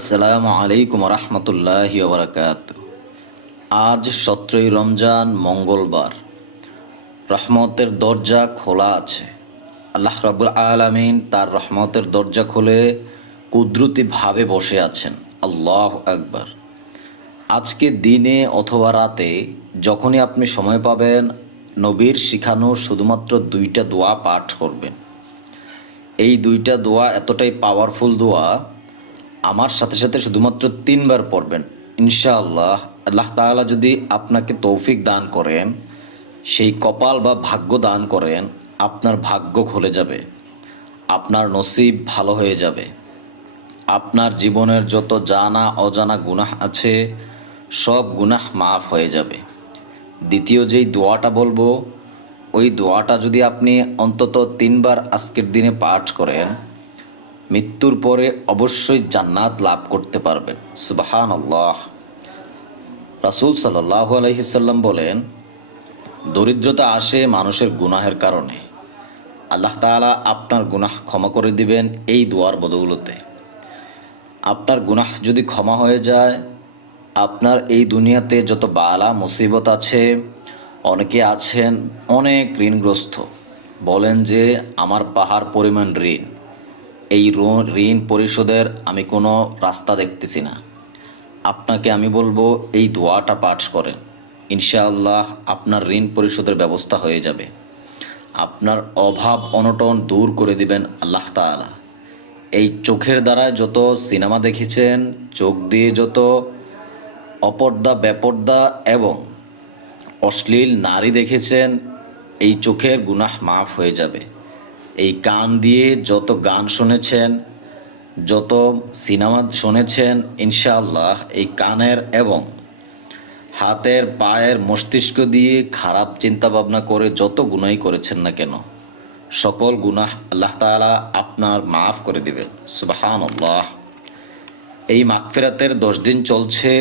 আসসালামু আলাইকুম রহমতুল্লাহি ওবরাকাত। আজ 17ই রমজান, মঙ্গলবার। রহমতের দরজা খোলা আছে। আল্লাহ রাব্বুল আলামিন তার রহমতের দরজা খুলে কুদরতিভাবে বসে আছেন। আল্লাহু আকবার। আজকে দিনে অথবা রাতে যখনই আপনি সময় পাবেন, নবীর শিখানো শুধুমাত্র 2টা দোয়া পাঠ করবেন। এই 2টা দোয়া এতটাই পাওয়ারফুল দোয়া, আমার সাথে সাথে শুধুমাত্র 3বার পড়বেন। ইনশাআল্লাহ আল্লাহ তাআলা যদি আপনাকে তৌফিক দান করেন, সেই কপাল বা ভাগ্য দান করেন, আপনার ভাগ্য খুলে যাবে, আপনার নসিব ভালো হয়ে যাবে। আপনার জীবনের যত জানা অজানা গুনাহ আছে, সব গুনাহ মাফ হয়ে যাবে। দ্বিতীয় যেই দোয়াটা বলবো, ওই দোয়াটা যদি আপনি অন্তত 3বার আজকের দিনে পাঠ করেন, মৃত্যুর পরে অবশ্যই জান্নাত লাভ করতে পারবেন। সুবহানাল্লাহ। রাসূল সাল্লাল্লাহু আলাইহি সাল্লাম বলেন, দরিদ্রতা আসে মানুষের গুনাহের কারণে। আল্লাহ তাআলা আপনার গুনাহ ক্ষমা করে দিবেন এই দোয়ার বদৌলতে। আপনার গুনাহ যদি ক্ষমা হয়ে যায়, আপনার এই দুনিয়াতে যত বালা মুসিবত আছে, অনেকে আছেন অনেক ঋণগ্রস্ত, বলেন যে আমার পাহাড় পরিমাণ ঋণ, এই ঋণ পরিশোধের আমি কোনো রাস্তা দেখতেছি না। আপনাকে আমি বলবো এই দোয়াটা পাঠ করেন, ইনশাআল্লাহ আপনার ঋণ পরিশোধের ব্যবস্থা হয়ে যাবে। আপনার অভাব অনটন দূর করে দিবেন আল্লাহ তাআলা। এই চোখের দ্বারায় যত সিনেমা দেখেছেন, চোখ দিয়ে যত অপর্দা বেপর্দা এবং অশ্লীল নারী দেখেছেন, এই চোখের গুনাহ মাফ হয়ে যাবে। এই কান দিয়ে যত গান শুনেছেন, যত সিনেমা শুনেছেন, ইনশাআল্লাহ এই কানের এবং হাতের পায়ের মস্তিষ্ক দিয়ে খারাপ চিন্তা ভাবনা করে যত গুনাহই করেছেন না কেন, সকল গুনাহ আল্লাহ তাআলা আপনার মাফ করে দিবেন। সুবহানাল্লাহ। এই মাগফিরাতের 10 দিন চলছে।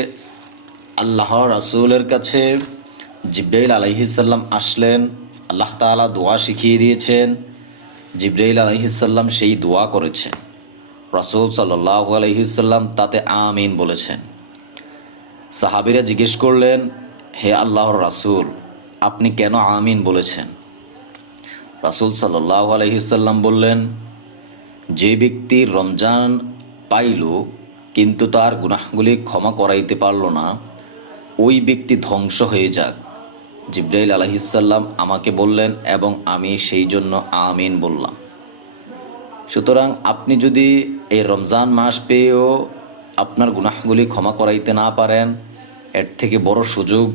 আল্লাহ রাসূলের কাছে জিবরাইল আলাইহিস সালাম আসলেন, আল্লাহ তাআলা দোয়া শিখিয়ে দিয়েছেন। জিবরাইল আলাইহিস সালাম সেই দোয়া করেছেন, রাসূল সাল্লাল্লাহু আলাইহি সাল্লাম তাতে আমিন বলেছেন। সাহাবীরা জিজ্ঞেস করলেন, হে আল্লাহর রাসূল, আপনি কেন আমিন বলেছেন? রাসূল সাল্লাল্লাহু আলাইহি সাল্লাম বললেন, যে ব্যক্তি রমজান পাইল কিন্তু তার গুনাহগুলি ক্ষমা করাইতে পারল না, ওই ব্যক্তি ধ্বংস হয়ে যাক। জিবরাইল আলাইহিস সালাম আমাকে বললেন এবং আমি সেই জন্য আমিন বললাম। সুতরাং আপনি যদি এই রমজান মাস পেয়েও আপনার গুনাহগুলি ক্ষমা করাইতে না পারেন, এর থেকে বড় সুযোগ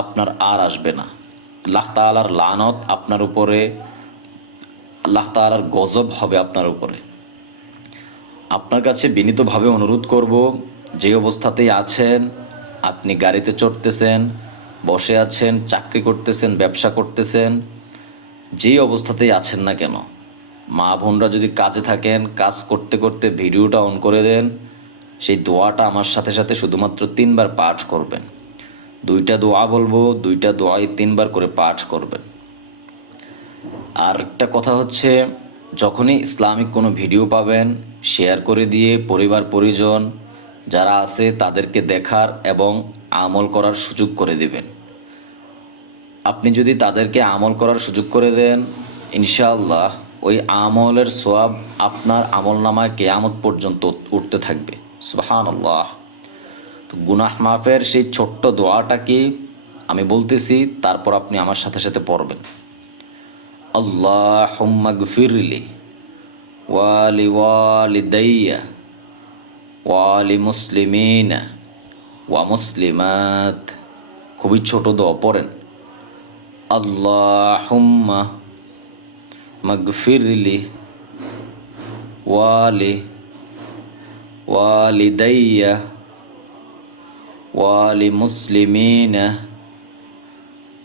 আপনার আর আসবে না। আল্লাহ তাআলার লানত আপনার উপরে, আল্লাহ তাআলার গজব হবে আপনার উপরে। আপনার কাছে বিনীতভাবে অনুরোধ করব, যে অবস্থাতেই আছেন, আপনি গাড়িতে চড়তেছেন, বসে আছেন, চাকরি করতেছেন, ব্যবসা করতেছেন, যেই অবস্থাতেই আছেন না কেন, মা বোনরা যদি কাজে থাকেন, কাজ করতে করতে ভিডিওটা অন করে দেন, সেই দোয়াটা আমার সাথে সাথে শুধুমাত্র 3বার পাঠ করবেন। 2টা দোয়া বলবো, 2টা দোয়াই 3বার করে পাঠ করবেন। আর একটা কথা হচ্ছে, যখনই ইসলামিক কোনো ভিডিও পাবেন, শেয়ার করে দিয়ে পরিবার পরিজন যারা আছে তাদেরকে দেখার এবং আমল করার সুযোগ করে দিবেন। আপনি যদি তাদেরকে আমল করার সুযোগ করে দেন, ইনশাআল্লাহ ওই আমলের সওয়াব আপনার আমলনামায় কিয়ামত পর্যন্ত উঠতে থাকবে। সুবহানাল্লাহ। তো গুনাহ মাফের সেই ছোট্ট দোয়াটা কি আমি বলতেছি, তারপর আপনি আমার সাথে সাথে পড়বেন। আল্লাহুম্মা গফিরলি ওয়া লিওয়ালিদাইয়া ওয়া লিমুসলিমিনা ওয়া মুসলিমাত। খুবই ছোট দোয়া, পড়েন। আল্লাহুম্মা মাগফিরলি ওয়ালিদাইয়া ওয়া লিমুসলিমিনা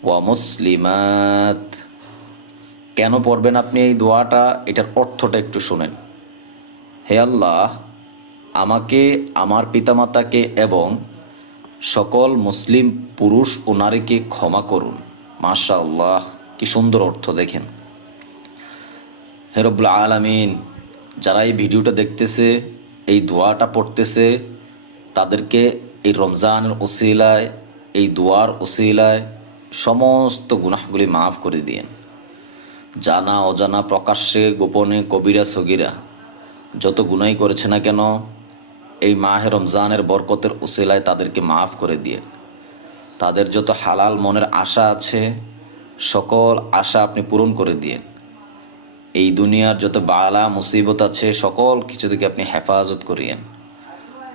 ওয়া মুসলিমাত। কেন পড়বেন আপনি এই দোয়াটা? এটার অর্থটা একটু শুনেন। হে আল্লাহ, আমাকে, আমার পিতামাতাকে এবং সকল মুসলিম পুরুষ ও নারীকে ক্ষমা করুন। মাশাআল্লাহ, কি সুন্দর অর্থ দেখেন। হে রব্বুল আলামিন, যারা এই ভিডিওটা দেখতেছে, এই দোয়াটা পড়তেছে, তাদেরকে এই রমজানের ওসিলায়, এই দোয়ার ওসিলায় সমস্ত গুনাহগুলি মাফ করে দিয়েন। জানা অজানা, প্রকাশ্যে গোপনে, কবিরা সগিরা যত গুনাই করেছে না কেন, এই মাহে রমজানের বরকতের ওসিলায় তাদেরকে মাফ করে দিয়েন। তাদের যত হালাল মনের আশা আছে, সকল আশা আপনি পূরণ করে দিয়েন। এই দুনিয়ার যত বালা মুসিবত আছে, সকল কিছু থেকে আপনি হেফাজত করিয়েন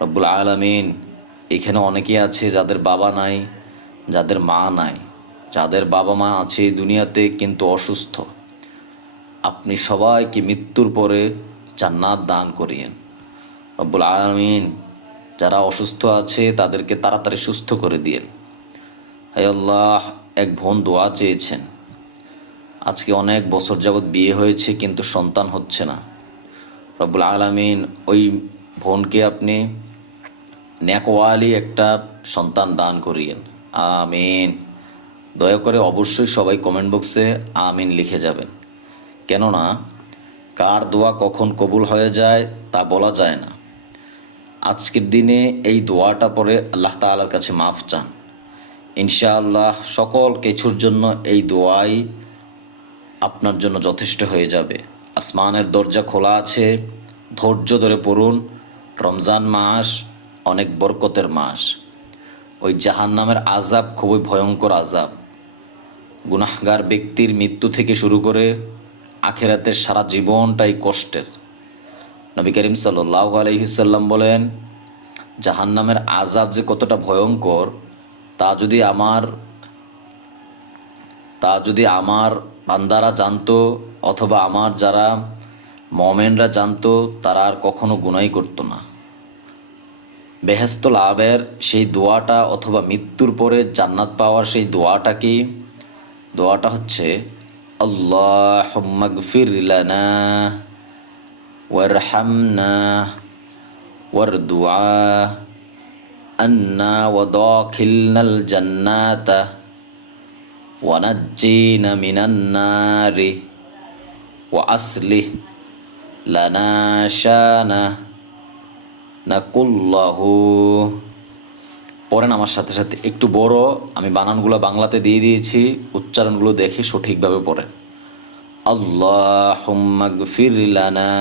রব্বুল আলামিন। এখানে অনেকেই আছে যাদের বাবা নাই, যাদের মা নাই, যাদের বাবা মা আছে এই দুনিয়াতে কিন্তু অসুস্থ। আপনি সবাইকে মৃত্যুর পরে জান্নাত দান করিয়েন রব্বুল আলামিন। যারা অসুস্থ আছে তাদেরকে তাড়াতাড়ি সুস্থ করে দিয়েন। হে আল্লাহ, এক বোন দোয়া চেয়েছেন, আজকে অনেক বছর যাবৎ বিয়ে হয়েছে কিন্তু সন্তান হচ্ছে না। রব্বুল আলামিন, ওই বোনকে আপনি নেকওয়ালি একটা সন্তান দান করিয়েন, আমিন। দয়া করে অবশ্যই সবাই কমেন্ট বক্সে আমিন লিখে যাবেন, কেননা কার দোয়া কখন কবুল হয়ে যায় তা বলা যায় না। আজকের দিনে এই দোয়াটা পরে আল্লাহ তাআলার কাছে মাফ চান, ইনশাআল্লাহ সকল কিছুর জন্য এই দোয়াই আপনার জন্য যথেষ্ট হয়ে যাবে। আসমানের দরজা খোলা আছে, ধৈর্য ধরে পড়ুন। রমজান মাস অনেক বরকতের মাস। ওই জাহান্নামের আযাব খুবই ভয়ঙ্কর আযাব। গুনাহগার ব্যক্তির মৃত্যু থেকে শুরু করে আখিরাতের সারা জীবনটাই কষ্টের। নবী করিম সাল্লাল্লাহু আলাইহি সাল্লাম বলেন, জাহান্নামের আযাব যে কতটা ভয়ঙ্কর তা যদি আমার বান্দারা জানতো, অথবা আমার যারা মুমিনরা জানতো, তারা আর কখনো গুনাহ করতো না। বেহেশত লাভের সেই দোয়াটা, অথবা মৃত্যুর পরে জান্নাত পাওয়ার সেই দোয়াটা কি? দোয়াটা হচ্ছে আল্লাহুম্মা গফির লানা ওয়ারহামনা ওয়ারদুআ আন্না ওয়াদাখিলনাল জান্নাতা ওয়ানাজ্জিনা মিনান নারি ওয়া আসলিহ লানা শানা নাকুল্লাহু। পড়েন আমার সাথে সাথে, একটু বড়, আমি বানানগুলো বাংলাতে দিয়ে দিয়েছি, উচ্চারণগুলো দেখে সঠিকভাবে পড়েন। আল্লাহুম্মা গফির লানা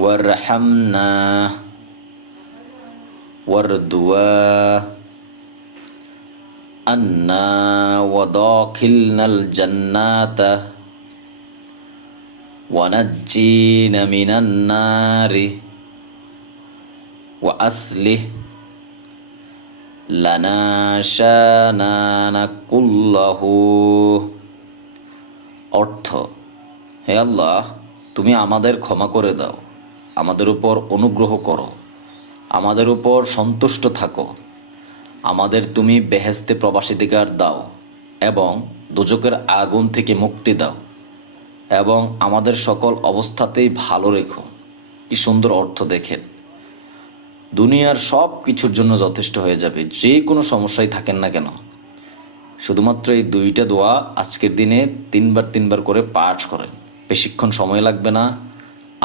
ওয়ারহামনা ওয়ারদুআ আন্না ওয়াদাখিলনাল জান্নাতা ওয়ানাজ্জিনা মিনান নারি ওয়া আসলিহ লানা শানানা কুল্লাহু। অর্থ, হে আল্লাহ, তুমি আমাদের ক্ষমা করে দাও, আমাদের উপর অনুগ্রহ করো, আমাদের উপর সন্তুষ্ট থাকো, আমাদের তুমি বেহেশতে প্রবাসাধিকার দাও এবং দোজখের আগুন থেকে মুক্তি দাও, এবং আমাদের সকল অবস্থাতেই ভালো রেখো। কি সুন্দর অর্থ দেখেন। দুনিয়ার সব কিছুর জন্য যথেষ্ট হয়ে যাবে, যে কোনো সমস্যায় থাকেন না কেন। শুধুমাত্র এই দুইটা দোয়া আজকের দিনে তিনবার করে পাঠ করেন। বেশিক্ষণ সময় লাগবে না।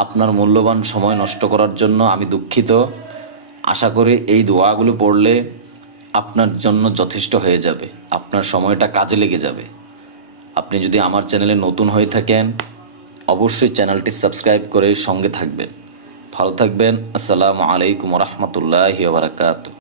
আপনার মূল্যবান সময় নষ্ট করার জন্য আমি দুঃখিত। আশা করি এই দোয়াগুলো পড়লে আপনার জন্য যথেষ্ট হয়ে যাবে, আপনার সময়টা কাজে লেগে যাবে। আপনি যদি আমার চ্যানেলে নতুন হয়ে থাকেন, অবশ্যই চ্যানেলটি সাবস্ক্রাইব করে সঙ্গে থাকবেন। ভালো থাকবেন। আসসালামু আলাইকুম ওয়া রাহমাতুল্লাহি ওয়া বারাকাতুহু।